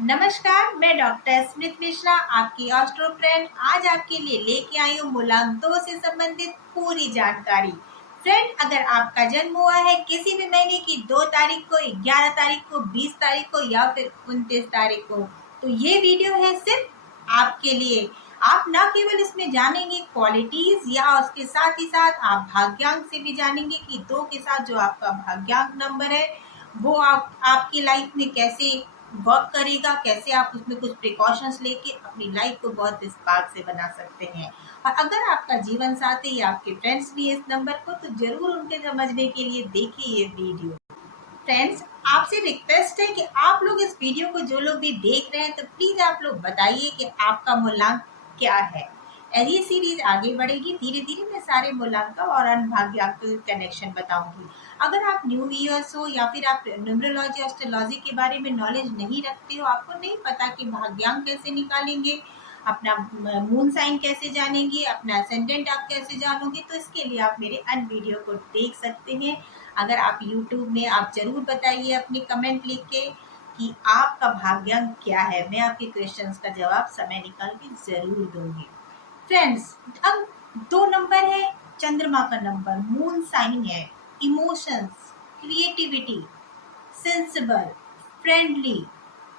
नमस्कार, मैं डॉक्टर स्मित मिश्रा, आपकी ऑस्ट्रो फ्रेंड। आज आपके लिए लेके आई हूँ मूलांक 2 से संबंधित पूरी जानकारी। फ्रेंड, अगर आपका जन्म हुआ है किसी भी महीने की 2 तारीख को, 11 तारीख को, 20 तारीख को या फिर 29 तारीख को, तो ये वीडियो है सिर्फ आपके लिए। आप न केवल इसमें जानेंगे क्वालिटीज या उसके साथ ही साथ आप भाग्यांक से भी जानेंगे कि 2 के साथ जो आपका भाग्यांक नंबर है वो आपकी लाइफ में कैसे वर्क करेगा, कैसे आप उसमें कुछ प्रिकॉशंस लेके अपनी लाइफ को बहुत स्पार्क से बना सकते हैं। और अगर आपका जीवन साथी या आपके फ्रेंड्स भी इस नंबर को, तो जरूर उनके समझने के लिए देखिए ये वीडियो। फ्रेंड्स, आपसे रिक्वेस्ट है कि आप लोग इस वीडियो को जो लोग भी देख रहे हैं तो प्लीज आप लोग बताइए कि आपका मूल्यांक क्या है। ये सीरीज आगे बढ़ेगी, धीरे धीरे मैं सारे मूल्यांक और अनुभाग्यांक कनेक्शन बताऊंगी। अगर आप न्यू ईयर्स हो या फिर आप न्यूमरोलॉजी एस्ट्रोलॉजी के बारे में नॉलेज नहीं रखते हो, आपको नहीं पता कि भाग्यांक कैसे निकालेंगे, अपना मून साइन कैसे जानेंगे, अपना असेंडेंट आप कैसे जानोगे, तो इसके लिए आप मेरे अन्य वीडियो को देख सकते हैं। अगर आप यूट्यूब में, आप जरूर बताइए अपने कमेंट लिख के कि आपका भाग्यांक क्या है। मैं आपके क्वेश्चंस का जवाब समय निकाल के जरूर दूंगी। फ्रेंड्स, अब 2 नंबर है, चंद्रमा का नंबर, मून साइन है, इमोशंस, क्रिएटिविटी, सेंसिबल, फ्रेंडली,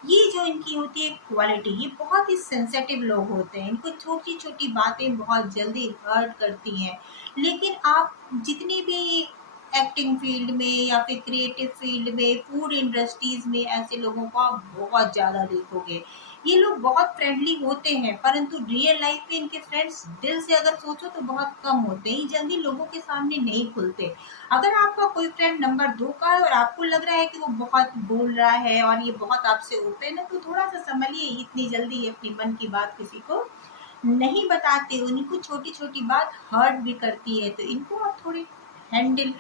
ये जो इनकी होती है क्वालिटी, ये बहुत ही सेंसिटिव लोग होते हैं। इनको छोटी छोटी बातें बहुत जल्दी हर्ट करती हैं। लेकिन आप जितनी भी एक्टिंग फील्ड में या फिर क्रिएटिव फील्ड में, फूड इंडस्ट्रीज में ऐसे लोगों को आप बहुत ज़्यादा देखोगे। ये लोग बहुत फ्रेंडली होते हैं, परंतु रियल लाइफ में इनके फ्रेंड्स दिल से अगर सोचो तो बहुत कम होते हैं, जल्दी लोगों के सामने नहीं खुलते। अगर आपका कोई फ्रेंड नंबर 2 का है और आपको लग रहा है कि वो बहुत बोल रहा है और ये बहुत आपसे ओपन है, तो थोड़ा सा समझिए, इतनी जल्दी अपनी मन की बात किसी को नहीं बताते। उनको छोटी छोटी बात हर्ट भी करती है, तो इनको आप थोड़ी हैंडल,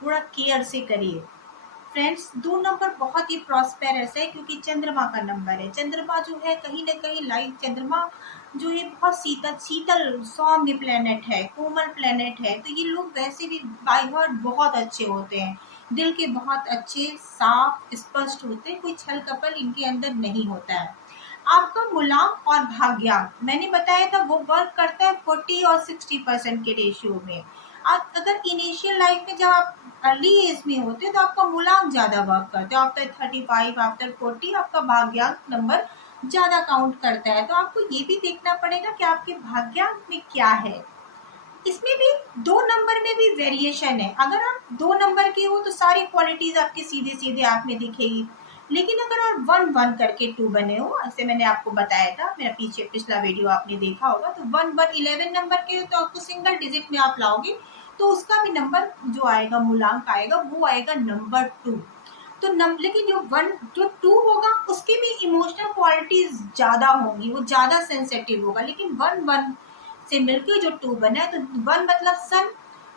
थोड़ा केयर से करिए। फ्रेंड्स, 2 नंबर बहुत ही प्रॉस्पेरस है क्योंकि चंद्रमा का नंबर है। चंद्रमा जो है कहीं ना कहीं लाइफ, चंद्रमा जो है बहुत शीतल शीतल सौम्य प्लेनेट है, कोमल प्लेनेट है। तो ये लोग वैसे भी बाय हार्ट बहुत अच्छे होते हैं, दिल के बहुत अच्छे, साफ, स्पष्ट होते हैं। कोई छल कपल इनके अंदर नहीं होता है। आपका मूलांक और भाग्यांक मैंने बताया था वो वर्क करता है 40 और 60% के रेशियो में। आप अगर इनिशियल लाइफ में, जब आप अर्ली एज में होते हैं, तो आपका मूलांक ज्यादा वर्क करते हैं। आफ्टर 35, आफ्टर 40 आपका भाग्यांक नंबर ज्यादा काउंट करता है। तो आपको ये भी देखना पड़ेगा कि आपके भाग्यांक में क्या है। इसमें भी 2 नंबर में भी वेरिएशन है। अगर आप 2 नंबर के हो तो सारी क्वालिटीज आपकी सीधे सीधे आप में दिखेगी। लेकिन अगर आप 1 1 करके 2 बने हो, ऐसे मैंने आपको बताया था, मेरा पीछे पिछला वीडियो आपने देखा होगा, तो 1 1 11 नंबर के हो तो आपको सिंगल डिजिट में आप लाओगे, तो उसका भी नंबर जो आएगा, मूलांक आएगा, वो आएगा नंबर 2। तो लेकिन जो 2 होगा उसके भी इमोशनल क्वालिटीज ज्यादा होंगी, वो ज्यादा सेंसिटिव होगा। लेकिन 1 1 से मिलकर जो 2 बना है, तो 1 मतलब सन,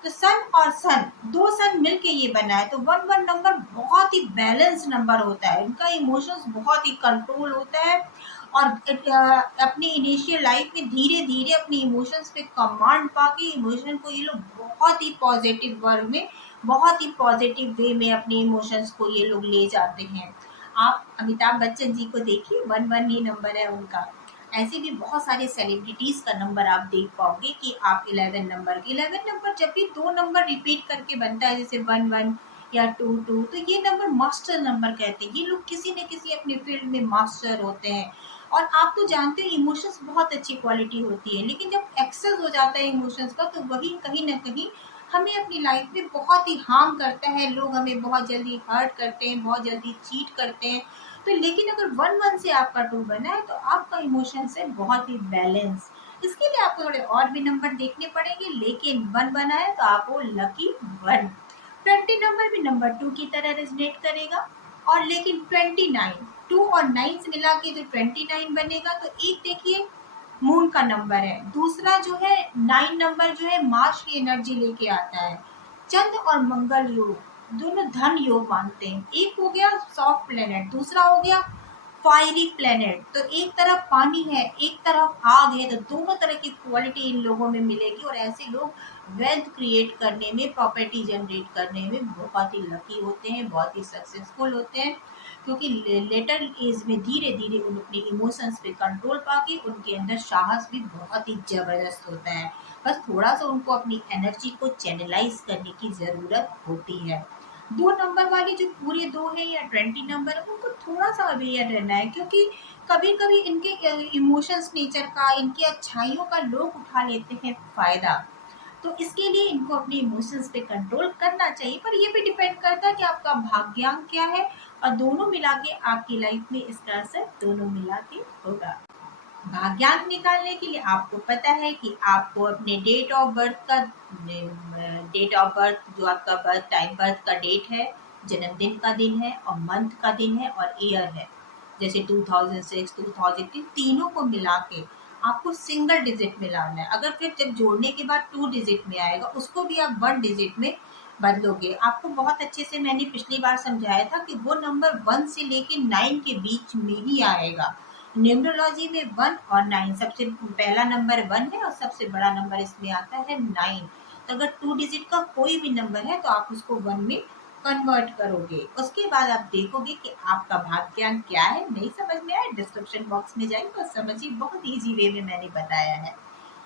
तो सन और सन, 2 सन मिलके ये बना है। तो 1 1 नंबर बहुत ही बैलेंस नंबर होता है, इनका इमोशंस बहुत ही कंट्रोल होता है। और अपनी इनिशियल लाइफ में धीरे धीरे अपनी इमोशंस पे कमांड पाके इमोशन को ये लोग बहुत ही पॉजिटिव वर्ग में, बहुत ही पॉजिटिव वे में अपने इमोशंस को ये लोग ले जाते हैं। आप अमिताभ बच्चन जी को देखिए, 1 1 ही नंबर है उनका। ऐसे भी बहुत सारे सेलिब्रिटीज का नंबर आप देख पाओगे कि आप 11 नंबर, 11 नंबर जब भी 2 नंबर रिपीट करके बनता है, जैसे 1 1 या 2 2, तो ये नंबर मास्टर नंबर कहते हैं। ये लोग किसी न किसी अपने फील्ड में मास्टर होते हैं। और आप तो जानते हो इमोशंस बहुत अच्छी क्वालिटी होती है, लेकिन जब एक्सेस हो जाता है इमोशंस का, तो वही कहीं ना कहीं हमें अपनी लाइफ में बहुत ही हार्म करता है। लोग हमें बहुत जल्दी हर्ट करते हैं, बहुत जल्दी चीट करते हैं। तो लेकिन अगर 1 1 से आपका 2 बना है, तो आपका इमोशन से बहुत ही बैलेंस। इसके लिए आपको थोड़े और भी नंबर देखने पड़ेंगे, लेकिन 1 बना है तो आप वो लकी 1। 20 नंबर भी नंबर 2 की तरह रेजनेट करेगा। और लेकिन 29, 2 और 9 से मिला के जो 29 बनेगा, तो एक देखिए मून का नंबर है, दूसरा जो है 9 नंबर जो है मार्स की एनर्जी लेके आता है। चंद्र और मंगल योग दोनों धन योग मानते हैं। एक हो गया सॉफ्ट प्लेनेट, दूसरा हो गया फायरी प्लेनेट। तो एक तरफ पानी है, एक तरफ आग है, तो दोनों तरह की क्वालिटी इन लोगों में मिलेगी। और ऐसे लोग वेल्थ क्रिएट करने में, प्रॉपर्टी जनरेट करने में बहुत ही लकी होते हैं, बहुत ही सक्सेसफुल होते हैं। क्योंकि लेटर एज में धीरे धीरे उन अपने इमोशंस पे कंट्रोल पाके उनके अंदर साहस भी बहुत ही जबरदस्त होता है। बस थोड़ा सा उनको अपनी एनर्जी को चैनलाइज करने की ज़रूरत होती है। 2 नंबर वाले जो पूरे 2 हैं या 20 नंबर है, उनको थोड़ा-सा अवेयर रहना है, क्योंकि कभी-कभी इनके इमोशंस नेचर का, इनकी अच्छाइयों का लोग उठा लेते हैं फ़ायदा। तो इसके लिए इनको अपने इमोशंस पे कंट्रोल करना चाहिए, पर ये भी डिपेंड करता है कि आपका भाग्यांक क्या है, और दोनों मिला के आपकी लाइफ में इसका असर दोनों मिला के होगा। भाग्यांक निकालने के लिए आपको पता है कि आपको अपने डेट ऑफ बर्थ जो आपका बर्थ टाइम, बर्थ का डेट है, जन्मदिन का दिन है और मंथ का दिन है और ईयर है, जैसे 2006 2003, तीनों को मिला के आपको सिंगल डिजिट में लाना है। अगर फिर जब जोड़ने के बाद 2 डिजिट में आएगा, उसको भी आप 1 डिजिट में बदलोगे। आपको बहुत अच्छे से मैंने पिछली बार समझाया था कि वो नंबर 1 से लेके 9 के बीच में ही आएगा। न्यूमरोलॉजी में 1 और 9, सबसे पहला नंबर 1 है और सबसे बड़ा नंबर इसमें आता है 9। तो अगर 2 डिजिट का कोई भी नंबर है तो आप उसको 1 में कन्वर्ट करोगे। उसके बाद आप देखोगे कि आपका भाग्यांक क्या है। नहीं समझ में आया, डिस्क्रिप्शन बॉक्स में जाइए और समझिए, बहुत ईजी वे में मैंने बताया है।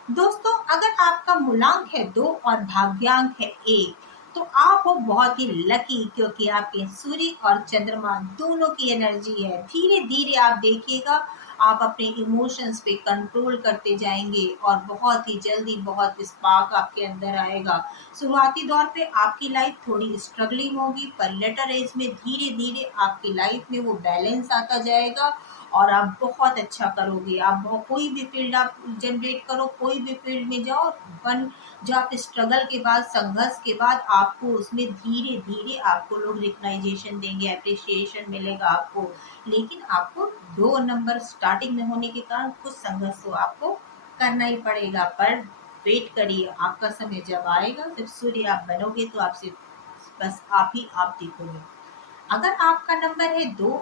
दोस्तों, अगर आपका मूलांक है 2 और भाग्यांक है 1, तो आप हो बहुत ही लकी, क्योंकि आपके सूर्य और चंद्रमा दोनों की एनर्जी है। धीरे धीरे आप देखिएगा, आप अपने इमोशंस पे कंट्रोल करते जाएंगे और बहुत ही जल्दी बहुत स्पार्क आपके अंदर आएगा। शुरुआती दौर पे आपकी लाइफ थोड़ी स्ट्रगलिंग होगी, पर लेटर एज में धीरे धीरे आपकी लाइफ में वो बैलेंस आता जाएगा और आप बहुत अच्छा करोगे। आप कोई भी फील्ड आप जनरेट करो, कोई भी फील्ड में जाओ, वन जो आप स्ट्रगल के बाद, संघर्ष के बाद, आपको उसमें धीरे धीरे आपको लोग रिकग्नाइजेशन देंगे, अप्रिसिएशन मिलेगा आपको। लेकिन आपको 2 नंबर स्टार्टिंग में होने के कारण कुछ संघर्ष तो आपको करना ही पड़ेगा, पर वेट करिए, आपका समय जब आएगा, जब सूर्य आप बनोगे, तो आपसे बस आप ही आप दिखोगे। अगर आपका नंबर है 2,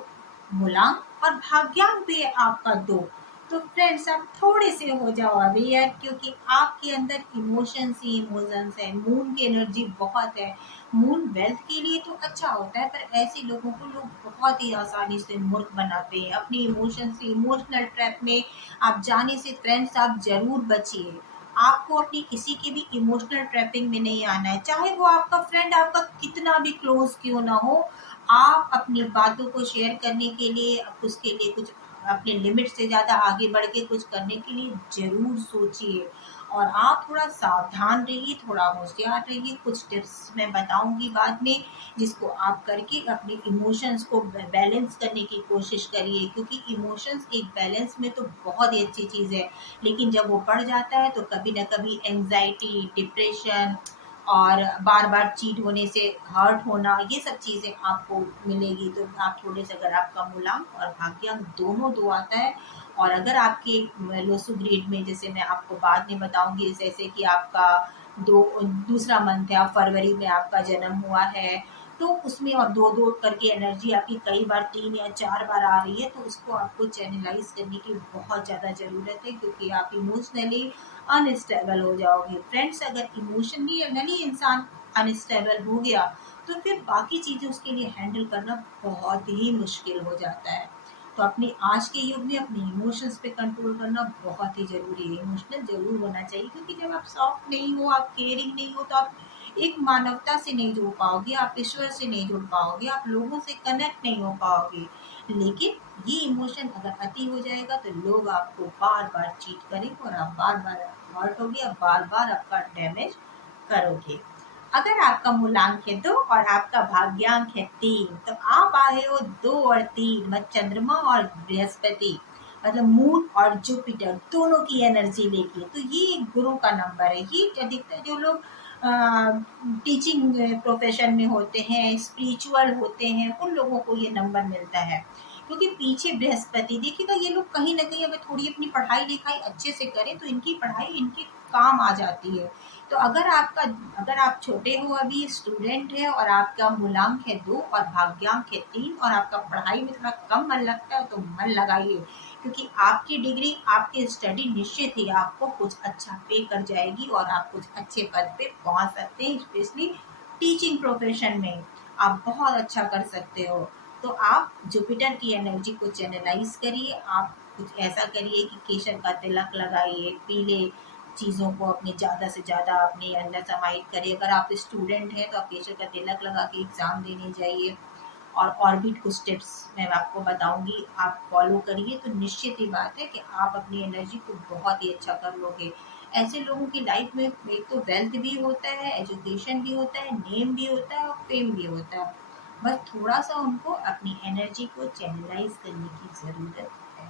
मूलांक और भाग्यांक भी है आपका 2, तो फ्रेंड्स आप थोड़े से हो जाओ अवेयर, क्योंकि आपके अंदर इमोशंस ही इमोशंस है। मून की एनर्जी बहुत है। मून वेल्थ के लिए तो अच्छा होता है, पर ऐसे लोगों को लोग बहुत ही आसानी से मूर्ख बनाते हैं। अपने इमोशन से, इमोशनल ट्रैप में आप जाने से फ्रेंड्स आप जरूर बचिए। आपको अपनी किसी की भी इमोशनल ट्रैपिंग में नहीं आना है, चाहे वो आपका फ्रेंड आपका कितना भी क्लोज क्यों ना हो। आप अपनी बातों को शेयर करने के लिए, उसके लिए कुछ अपने लिमिट से ज़्यादा आगे बढ़ के कुछ करने के लिए ज़रूर सोचिए, और आप थोड़ा सावधान रहिए, थोड़ा होशियार रहिए। कुछ टिप्स मैं बताऊंगी बाद में, जिसको आप करके अपने इमोशंस को बैलेंस करने की कोशिश करिए, क्योंकि इमोशंस एक बैलेंस में तो बहुत ही अच्छी चीज़ है, लेकिन जब वो बढ़ जाता है तो कभी ना कभी एंजाइटी, डिप्रेशन और बार बार चीट होने से हर्ट होना, ये सब चीज़ें आपको मिलेगी। तो आप थोड़े से, अगर आपका मूलांक और भाग्यांक दोनों 2 आता है, और अगर आपके लोसू ग्रेड में, जैसे मैं आपको बाद में बताऊंगी, जैसे कि आपका दूसरा मंथ है, फरवरी में आपका जन्म हुआ है, तो उसमें और 2-2 करके एनर्जी आपकी कई बार 3 या 4 बार आ रही है, तो उसको आपको चैनलाइज करने की बहुत ज़्यादा ज़रूरत है, क्योंकि आप इमोशनली अनस्टेबल हो जाओगे। फ्रेंड्स, अगर इमोशनली इंसान अनस्टेबल हो गया, तो फिर बाकी चीज़ें उसके लिए हैंडल करना बहुत ही मुश्किल हो जाता है। तो अपने आज के युग में अपने इमोशंस पे कंट्रोल करना बहुत ही ज़रूरी है। इमोशनल ज़रूर होना चाहिए, क्योंकि जब आप सॉफ्ट नहीं हो, आप केयरिंग नहीं हो, तो आप एक मानवता से नहीं जुड़ पाओगे, आप ईश्वर से नहीं जुड़ पाओगे, आप लोगों से कनेक्ट नहीं हो पाओगे। लेकिन ये इमोशन अगर अति हो जाएगा, तो लोग आपको बार बार चीट करेंगे और आप बार बार हर्ट होगे, आप बार बार आपका डैमेज करोगे। अगर आपका मूलांक है 2 और आपका भाग्यांक है 3, तो आप आए हो 2 और 3, मतलब चंद्रमा और बृहस्पति, मतलब मून और जुपिटर दोनों की एनर्जी लेके। तो ये एक गुरु का नंबर है। ये अधिकतर जो लोग टीचिंग प्रोफेशन में होते हैं, स्पिरिचुअल होते हैं, उन लोगों को ये नंबर मिलता है, क्योंकि पीछे बृहस्पति देखिएगा, ये लोग कहीं ना कहीं अगर थोड़ी अपनी पढ़ाई लिखाई अच्छे से करें, तो इनकी पढ़ाई इनके काम आ जाती है। तो अगर आप छोटे हो, अभी स्टूडेंट है, और आपका मूलांक है 2 और भाग्यांक है 3, और आपका पढ़ाई में थोड़ा कम मन लगता है, तो मन लगाइए, क्योंकि आपकी डिग्री, आपकी स्टडी निश्चित ही आपको कुछ अच्छा पे कर जाएगी और आप कुछ अच्छे पद पे पहुंच सकते हैं। स्पेशली टीचिंग प्रोफेशन में आप बहुत अच्छा कर सकते हो। तो आप जुपिटर की एनर्जी को चैनलाइज करिए। आप कुछ ऐसा करिए कि केसर का तिलक लगाइए, पीले चीज़ों को अपने ज़्यादा से ज़्यादा अपने अंदर समाहित करिए। अगर आप स्टूडेंट हैं तो आप केसर का तिलक लगा के एग्ज़ाम देने जाइए। और भी कुछ टिप्स मैं आपको बताऊंगी, आप फॉलो करिए तो निश्चित ही बात है कि आप अपनी एनर्जी को बहुत ही अच्छा कर लोगे। ऐसे लोगों की लाइफ में एक तो वेल्थ भी होता है, एजुकेशन भी होता है, नेम भी होता है और फेम भी होता है। बस थोड़ा सा उनको अपनी एनर्जी को चैनलाइज करने की ज़रूरत है।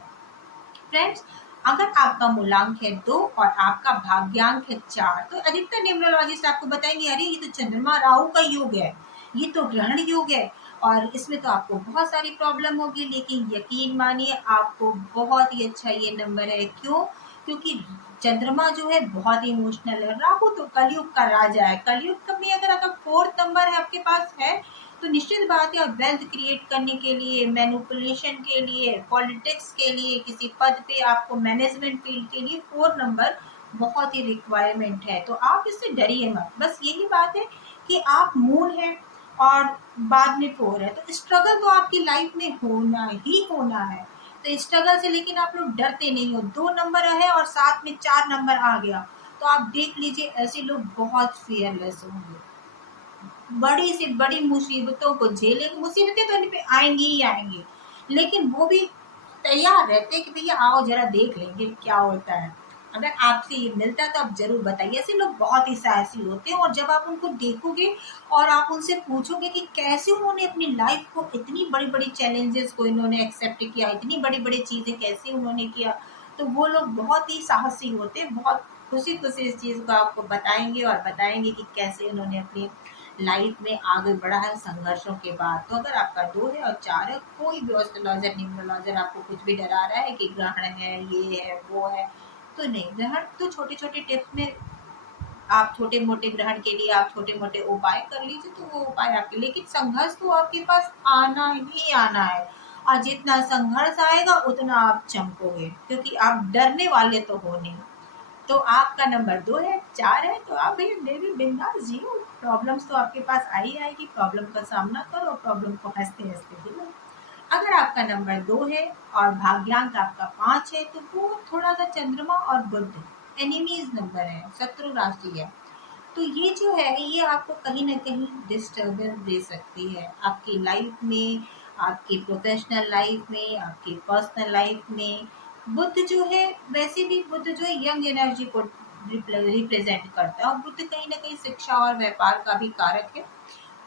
फ्रेंड्स, अगर आपका मूलांक है 2 और आपका भाग्यांक है 4, तो अधिकतर न्यूमरोलॉजिस्ट आपको बताएंगे अरे ये तो चंद्रमा राहु का योग है, ये तो ग्रहण योग है और इसमें तो आपको बहुत सारी प्रॉब्लम होगी। लेकिन यकीन मानिए आपको बहुत ही अच्छा ये नंबर है। क्यों? क्योंकि चंद्रमा जो है बहुत ही इमोशनल है, राहु तो कलयुग का राजा है। कलयुग का भी अगर फोर्थ नंबर है आपके पास है तो निश्चित बात है आप वेल्थ क्रिएट करने के लिए, मैनिपुलेशन के लिए, पॉलिटिक्स के लिए, किसी पद पे आपको मैनेजमेंट फील्ड के लिए 4 नंबर बहुत ही रिक्वायरमेंट है। तो आप इससे डरिए मत। बस यही बात है कि आप मून है और बाद में 4 है, तो स्ट्रगल तो आपकी लाइफ में होना ही होना है। तो स्ट्रगल से लेकिन आप लोग डरते नहीं हो। 2 नंबर है और साथ में 4 नंबर आ गया तो आप देख लीजिए ऐसे लोग बहुत फियरलेस होंगे। बड़ी से बड़ी मुसीबतों को झेलेंगे, मुसीबतें तो इन पे आएंगी ही आएंगी, लेकिन वो भी तैयार रहते हैं कि भैया आओ जरा देख लेंगे क्या होता है। अगर आपसे ये मिलता है तो आप जरूर बताइए। ऐसे लोग बहुत ही साहसी होते हैं और जब आप उनको देखोगे और आप उनसे पूछोगे कि कैसे उन्होंने अपनी लाइफ को इतनी बड़ी बड़ी चैलेंजेस को इन्होंने एक्सेप्ट किया, इतनी बड़ी बड़ी चीजें कैसे उन्होंने किया, तो वो लोग बहुत ही साहसी होते हैं। बहुत खुशी खुशी इस चीज को आपको बताएंगे और बताएंगे कि कैसे उन्होंने अपनी लाइफ में आगे बढ़ा है संघर्षों के बाद। तो अगर आपका 2 है और 4 है, कोई भी एस्ट्रोलॉजर न्यूमरोलॉजर आपको कुछ भी डरा रहा है कि ग्रहण है, ये है, वो है, तो नहीं। ग्रहण तो छोटे छोटे टिप्स में आप छोटे मोटे ग्रहण के लिए आप छोटे मोटे उपाय कर लीजिए तो वो उपाय आपके, लेकिन संघर्ष तो आपके पास आना ही आना है। और जितना संघर्ष आएगा उतना आप चमकोगे, क्योंकि आप डरने वाले तो हो नहीं। तो आपका नंबर 2 है, 4 है, तो आप भैया मेरी बिंदास जियो। प्रॉब्लम्स तो आपके पास आई आएगी, प्रॉब्लम का सामना करो, प्रॉब्लम को हंसते हंसते भूलो। अगर आपका नंबर 2 है और भाग्यांक आपका 5 है तो वो थोड़ा सा चंद्रमा और बुध एनिमीज नंबर है, शत्रु राशि है। तो ये जो है ये आपको कहीं ना कहीं डिस्टर्बेंस दे सकती है आपकी लाइफ में, आपकी प्रोफेशनल लाइफ में, आपकी पर्सनल लाइफ में। बुध जो है, वैसे भी बुध जो है यंग एनर्जी को रिप्रेजेंट करता है और बुध कहीं ना कहीं शिक्षा और व्यापार का भी कारक है।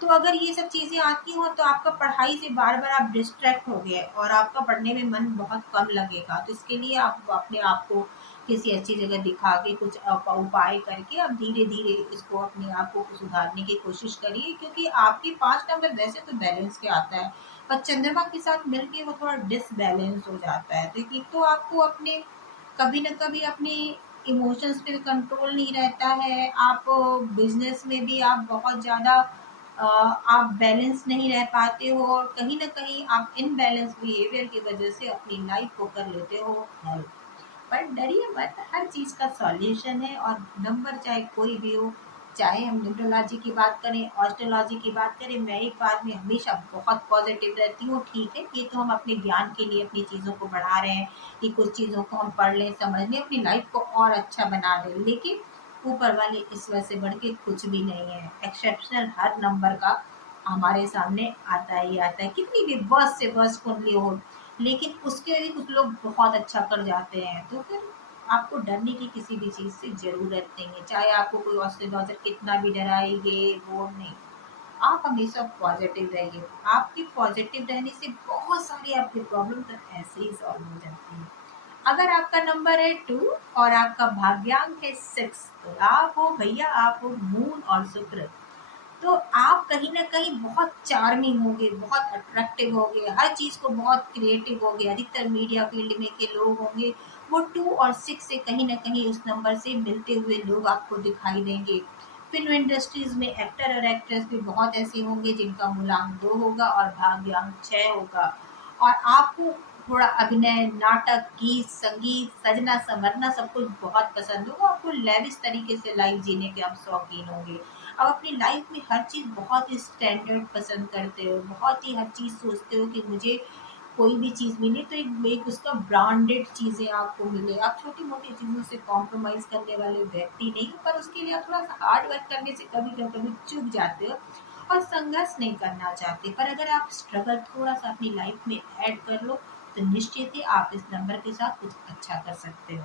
तो अगर ये सब चीज़ें आती हो तो आपका पढ़ाई से बार बार आप डिस्ट्रैक्ट हो गए और आपका पढ़ने में मन बहुत कम लगेगा। तो इसके लिए आप अपने आप को किसी अच्छी जगह दिखा के कुछ उपाय करके आप धीरे धीरे इसको अपने आप को सुधारने की कोशिश करिए, क्योंकि आपके 5 नंबर वैसे तो बैलेंस के आता है पर चंद्रमा के साथ मिलके वो थोड़ा डिसबैलेंस हो जाता है। तो एक तो आपको अपने कभी ना कभी अपने इमोशंस पे कंट्रोल नहीं रहता है। आप बिजनेस में भी आप बहुत ज़्यादा आप बैलेंस नहीं रह पाते हो और कहीं ना कहीं आप इनबैलेंस बिहेवियर की वजह से अपनी लाइफ को कर लेते हो हेल्प। पर डरिए मत, हर चीज़ का सॉल्यूशन है। और नंबर चाहे कोई भी हो, चाहे हम न्यूमरोलॉजी की बात करें, ऑस्ट्रोलॉजी की बात करें, मैं एक बात में हमेशा बहुत पॉजिटिव रहती हूँ। ठीक है, ये तो हम अपने ज्ञान के लिए अपनी चीज़ों को बढ़ा रहे हैं कि कुछ चीज़ों को हम पढ़ लें, समझ लें, अपनी लाइफ को और अच्छा बना दें, लेकिन ऊपर वाले ईश्वर से बढ़ के कुछ भी नहीं है। एक्सेप्शनल हर नंबर का हमारे सामने आता ही आता है, कितनी भी वर्स्ट से वर्स्ट कुंडली हो, लेकिन उसके भी कुछ लोग बहुत अच्छा कर जाते हैं। तो फिर आपको डरने की किसी भी चीज़ से ज़रूरत नहीं है, चाहे आपको कोई ऑस्ट्रेलॉजर कितना भी डराए, ये वो नहीं। आप हमेशा पॉजिटिव रहिए। आपके पॉजिटिव रहने से बहुत सारी आपकी प्रॉब्लम तो ऐसे ही सॉल्व हो जाती है। अगर आपका नंबर है 2 और आपका भाग्यांक है 6, तो आप हो भैया, आप हो मून और शुक्र। तो आप कहीं न कहीं बहुत चार्मिंग होंगे, बहुत अट्रैक्टिव होंगे, हर चीज़ को बहुत क्रिएटिव होंगे। अधिकतर मीडिया फील्ड में के लोग होंगे, वो 2 और 6 से कहीं न कहीं उस नंबर से मिलते हुए लोग आपको दिखाई देंगे। फ़िल्म इंडस्ट्रीज़ में एक्टर और एक्ट्रेस भी बहुत ऐसे होंगे जिनका मूलांक 2 होगा और भाग्यांक 6 होगा। और आपको थोड़ा अभिनय, नाटक, गीत, संगीत, सजना-संवरना सब कुछ बहुत पसंद होगा। आपको लेविश तरीके से लाइफ़ जीने के आप शौकीन होंगे। आप अपनी लाइफ में हर चीज़ बहुत ही स्टैंडर्ड पसंद करते हो, बहुत ही हर चीज़ सोचते हो कि मुझे कोई भी चीज़ मिले तो एक उसका ब्रांडेड चीज़ें आपको मिले। आप छोटी-मोटी चीज़ों से कॉम्प्रोमाइज़ करने वाले व्यक्ति नहीं हो, पर उसके लिए आप थोड़ा-सा हार्ड वर्क करने से कभी न कभी चूक जाते हो और संघर्ष नहीं करना चाहते। पर अगर आप स्ट्रगल थोड़ा-सा अपनी लाइफ में ऐड कर लो, तो निश्चित ही आप इस नंबर के साथ कुछ अच्छा कर सकते हो।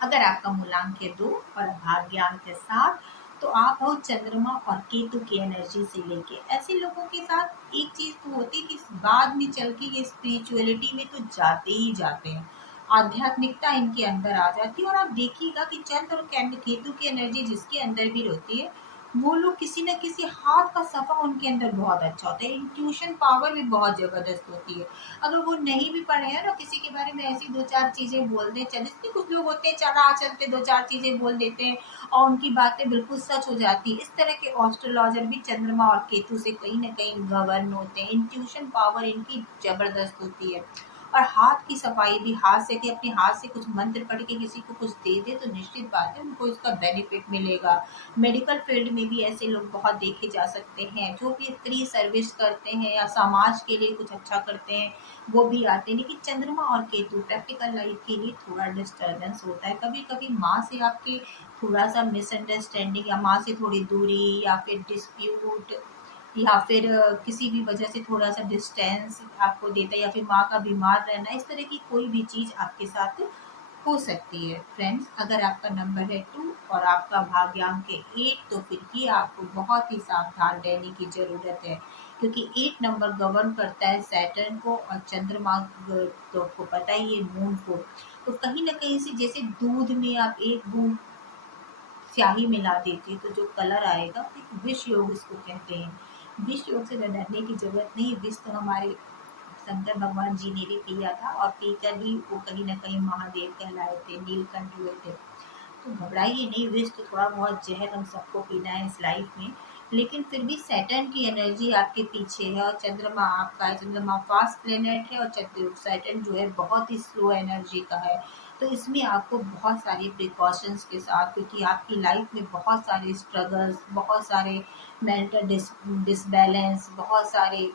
अगर आपका मूलांक है 2 और भाग्यांक है 7, तो आप हो चंद्रमा और केतु की एनर्जी से लेके। ऐसे लोगों के साथ एक चीज तो होती है कि बाद में चल के ये स्पिरिचुअलिटी में तो जाते ही जाते हैं, आध्यात्मिकता इनके अंदर आ जाती है। और आप देखिएगा कि चंद्र और केतु की एनर्जी जिसके अंदर भी होती है, वो लोग किसी न किसी हाथ का सफा उनके अंदर बहुत अच्छा होता है, इंट्यूशन पावर भी बहुत जबरदस्त होती है। अगर वो नहीं भी पढ़े हैं ना, किसी के बारे में ऐसी दो चार चीजें बोल दें, जैसे कुछ लोग होते हैं चला चलते दो चार चीजें बोल देते हैं और उनकी बातें बिल्कुल सच हो जाती है। इस तरह के एस्ट्रोलॉजर भी चंद्रमा और केतु से कहीं ना कहीं गवर्न होते हैं, इंट्यूशन पावर इनकी जबरदस्त होती है। और हाथ की सफाई भी, हाथ से कि अपने हाथ से कुछ मंत्र पढ़ के किसी को कुछ दे दे तो निश्चित बात है उनको इसका बेनिफिट मिलेगा। मेडिकल फील्ड में भी ऐसे लोग बहुत देखे जा सकते हैं, जो भी फ्री सर्विस करते हैं या समाज के लिए कुछ अच्छा करते हैं, वो भी आते हैं। लेकिन चंद्रमा और केतु प्रैक्टिकल लाइफ के लिए थोड़ा डिस्टर्बेंस होता है। कभी कभी माँ से आपके थोड़ा सा मिसअंडरस्टैंडिंग या माँ से थोड़ी दूरी या फिर डिस्प्यूट या फिर किसी भी वजह से थोड़ा सा डिस्टेंस आपको देता है, या फिर माँ का बीमार रहना, इस तरह की कोई भी चीज़ आपके साथ हो सकती है। फ्रेंड्स, अगर आपका नंबर है 2 और आपका भाग्यांक है 8, तो फिर भी आपको बहुत ही सावधान रहने की ज़रूरत है, क्योंकि 8 नंबर गवर्न करता है सैटर्न को और चंद्रमा तो आपको पता ही है मून को। तो कहीं ना कहीं से जैसे दूध में आप एक बूंद स्याही मिला देते तो जो कलर आएगा, एक विष योग इसको कहते हैं। विष योग से डरने की जरूरत नहीं, विष तो हमारे शंकर भगवान जी ने भी पिया था और पीकर ही वो कहीं ना कहीं महादेव कहलाए थे, नीलकंठ हुए थे। तो घबराइए नहीं, विष तो थोड़ा बहुत जहर हम सबको पीना है इस लाइफ में। लेकिन फिर भी सैटर्न की एनर्जी आपके पीछे है और चंद्रमा आपका है, चंद्रमा फास्ट प्लेनेट है और सैटर्न जो है बहुत ही स्लो एनर्जी का है। तो इसमें आपको बहुत सारी प्रिकॉशंस के साथ, क्योंकि आपकी लाइफ में बहुत सारे स्ट्रगल्स, बहुत सारे मेंटल डिसबैलेंस, बहुत सारे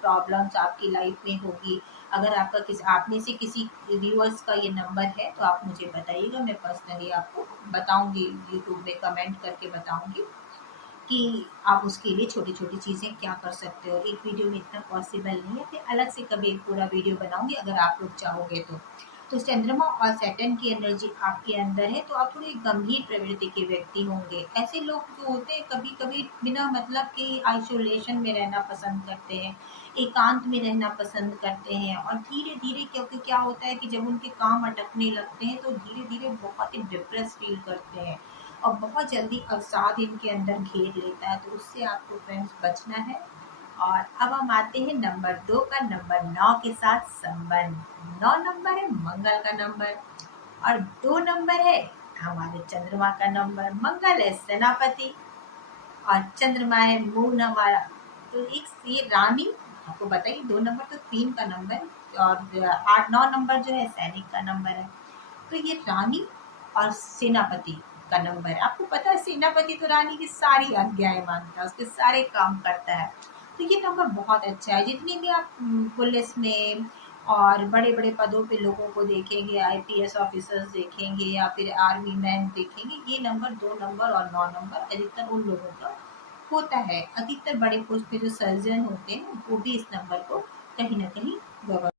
प्रॉब्लम्स आपकी लाइफ में होगी। अगर आपका आप में से किसी व्यूअर्स का ये नंबर है तो आप मुझे बताइएगा, मैं पर्सनली आपको बताऊंगी, यूट्यूब में कमेंट करके बताऊंगी कि आप उसके लिए छोटी छोटी चीज़ें क्या कर सकते हो। एक वीडियो में इतना पॉसिबल नहीं है, फिर अलग से कभी एक पूरा वीडियो बनाऊंगी अगर आप लोग चाहोगे तो। तो चंद्रमा और सैटर्न की एनर्जी आपके अंदर है, तो आप थोड़ी गंभीर प्रवृत्ति के व्यक्ति होंगे। ऐसे लोग जो होते हैं कभी कभी बिना मतलब के आइसोलेशन में रहना पसंद करते हैं, एकांत में रहना पसंद करते हैं। और धीरे धीरे, क्योंकि क्या होता है कि जब उनके काम अटकने लगते हैं तो धीरे धीरे बहुत ही डिप्रेस फील करते हैं और बहुत जल्दी अवसाद इनके अंदर घेर लेता है। तो उससे आपको फ्रेंड्स बचना है। और अब हम आते हैं नंबर 2 का, नंबर 9 के साथ संबंध। 9 नंबर है मंगल का नंबर और 2 नंबर है हमारे चंद्रमा का नंबर। मंगल है सेनापति और चंद्रमा है मून हमारा। तो एक ये रानी, आपको बताइए 2 नंबर तो क्वीन का नंबर और 8 9 नंबर जो है सैनिक का नंबर है। तो ये रानी और सेनापति का नंबर है। आपको पता है सेनापति तो रानी की सारी आज्ञाएं मानता है, उसके सारे काम करता है। तो ये नंबर बहुत अच्छा है। जितनी भी आप पुलिस में और बड़े बड़े पदों पे लोगों को देखेंगे, आईपीएस ऑफिसर्स देखेंगे या फिर आर्मी मैन देखेंगे, ये नंबर 2 नंबर और 9 नंबर अधिकतर उन लोगों का होता है। अधिकतर बड़े पोस्ट पे जो सर्जन होते हैं वो भी इस नंबर को कहीं ना कहीं गवर्न